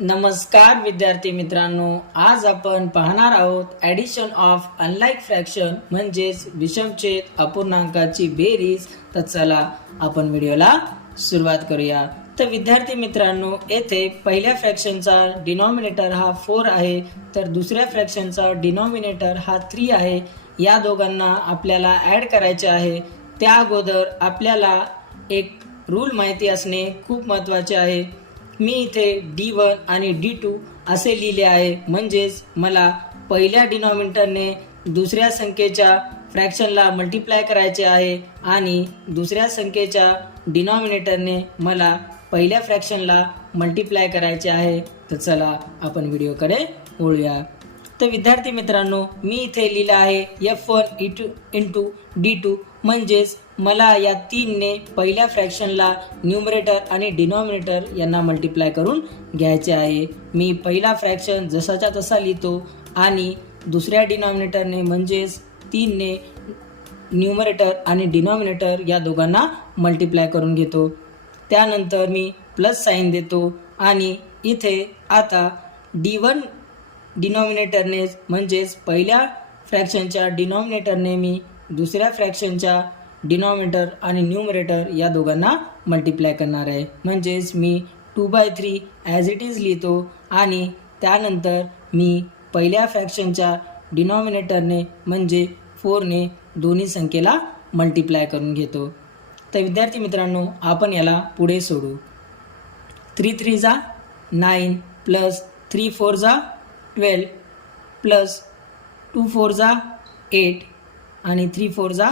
नमस्कार विद्यार्थी मित्रांनो, आज आपण पाहणार आहोत ॲडिशन ऑफ अनलाईक फ्रॅक्शन म्हणजेच विषमछेद अपूर्णांकाची बेरीज. तर चला आपण व्हिडिओला सुरुवात करूया. तर विद्यार्थी मित्रांनो, येथे पहिल्या फ्रॅक्शनचा डिनॉमिनेटर हा 4 आहे, तर दुसऱ्या फ्रॅक्शनचा डिनॉमिनेटर हा 3 आहे. या दोघांना आपल्याला ॲड करायचे आहे. त्या अगोदर आपल्याला एक रूल माहिती असणे खूप महत्त्वाचे आहे. मी इथे D1 आणि D2 असे लिहिले आहे, म्हणजेच मला पहिल्या डिनॉमिनेटरने दुसऱ्या संख्येच्या फ्रॅक्शनला मल्टिप्लाय करायचे आहे आणि दुसऱ्या संख्येच्या डिनॉमिनेटरने मला पहिल्या फ्रॅक्शनला मल्टिप्लाय करायचे आहे. तर चला आपण व्हिडिओकडे वळूया. तर विद्यार्थी मित्रांनो, मी इथे लिहिलं आहे F1 इंटू D2, म्हणजेच मला या 3ने पहिल्या फ्रॅक्शनला न्यूमरेटर आणि डिनॉमिनेटर यांना मल्टिप्लाय करून घ्यायचे आहे. मी पहिला फ्रॅक्शन जसाच्या तसा लिहितो आणि दुसऱ्या डिनॉमिनेटरने म्हणजेच 3ने न्यूमरेटर आणि डिनॉमिनेटर या दोघांना मल्टिप्लाय करून घेतो. त्यानंतर मी प्लस साईन देतो आणि इथे आता D1 डिनॉमिनेटरने म्हणजेच पहिल्या फ्रॅक्शनच्या डिनॉमिनेटरने मी दुसऱ्या फ्रॅक्शनच्या डिनॉमिनेटर आणि न्यूमरेटर या दोघांना मल्टिप्लाय करणार आहे. म्हणजेच मी 2/3 ॲज इट इज लिहितो आणि त्यानंतर मी पहिल्या फ्रॅक्शनच्या डिनॉमिनेटरने म्हणजे 4ने दोन्ही संख्येला मल्टिप्लाय करून घेतो. तर विद्यार्थी मित्रांनो, आपण याला पुढे सोडू. 3 3 जा 9 प्लस 3 4 जा 12 प्लस 2 4 जा 8 आणि 3 4 जा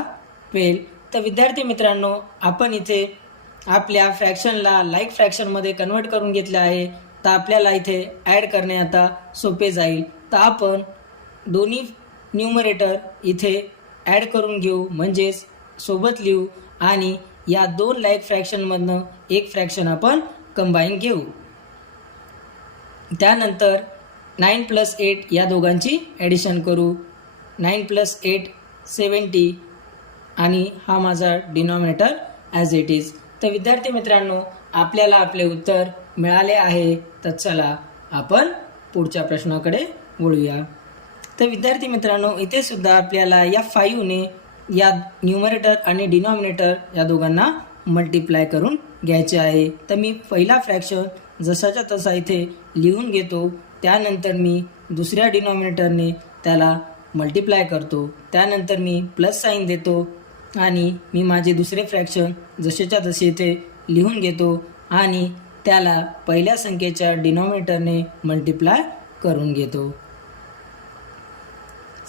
12. तर विद्यार्थी मित्रांनो, आपण इथे आपल्या फ्रॅक्शनला लाईक फ्रॅक्शनमध्ये कन्वर्ट करून घेतले आहे. तर आपल्याला इथे ॲड करणे आता सोपे जाईल. तर आपण दोन्ही न्यूमरेटर इथे ॲड करून घेऊ, म्हणजेच सोबत लिहू आणि या दोन लाईक फ्रॅक्शनमधनं एक फ्रॅक्शन आपण कंबाईन घेऊ. त्यानंतर 9 प्लस 8 या दोघांची ॲडिशन करू. 9 प्लस 8 70 आणि हा माझा डिनॉमिनेटर ॲज इट इज. तर विद्यार्थी मित्रांनो, आपल्याला आपले उत्तर मिळाले आहे. तर चला आपण पुढच्या प्रश्नाकडे वळूया. तर विद्यार्थी मित्रांनो, इथे सुद्धा आपल्याला या 5ने या न्यूमरेटर आणि डिनॉमिनेटर या दोघांना मल्टिप्लाय करून घ्यायचे आहे. तर मी पहिला फ्रॅक्शन जसाच्या तसा इथे लिहून घेतो. त्यानंतर मी दुसऱ्या डिनॉमिनेटरने त्याला मल्टिप्लाय करतो. त्यानंतर मी प्लस साईन देतो आणि मी माझे दुसरे फ्रॅक्शन जसेच्या तसे इथे लिहून घेतो आणि त्याला पहिल्या संख्येच्या डिनॉमिनेटरने मल्टिप्लाय करून घेतो.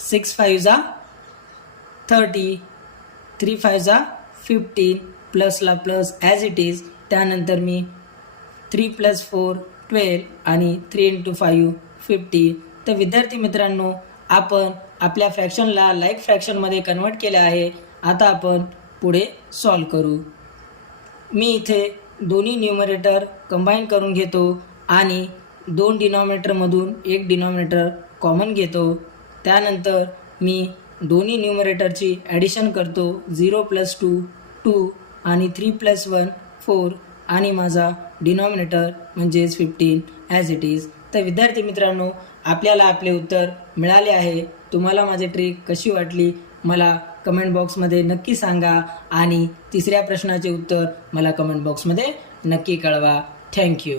6 5 जा 30 3 5 जा 15 प्लसला प्लस ॲज इट इज. त्यानंतर मी 3 प्लस 4 12 आणि 3 × 5 50. तर विद्यार्थी मित्रांनो, आपण आपल्या फ्रॅक्शनला लाईक फ्रॅक्शनमध्ये कन्वर्ट केले आहे. आता आपण पुढे सॉल्व करू. मी इथे दोन्ही न्यूमरेटर कंबाईन करून घेतो आणि दोन डिनॉमिनेटरमधून एक डिनॉमिनेटर कॉमन घेतो. त्यानंतर मी दोन्ही न्यूमरेटरची ॲडिशन करतो. 0 + 2 2 आणि 3 + 1 4 आणि माझा डिनॉमिनेटर म्हणजेच 15 ॲज इट इज. तर विद्यार्थी मित्रांनो, आपल्याला आपले उत्तर मिळाले आहे. तुम्हाला माझी ट्रिक कशी वाटली मला कमेंट बॉक्समध्ये नक्की सांगा आणि तिसऱ्या प्रश्नाचे उत्तर मला कमेंट बॉक्समध्ये नक्की कळवा. थँक्यू.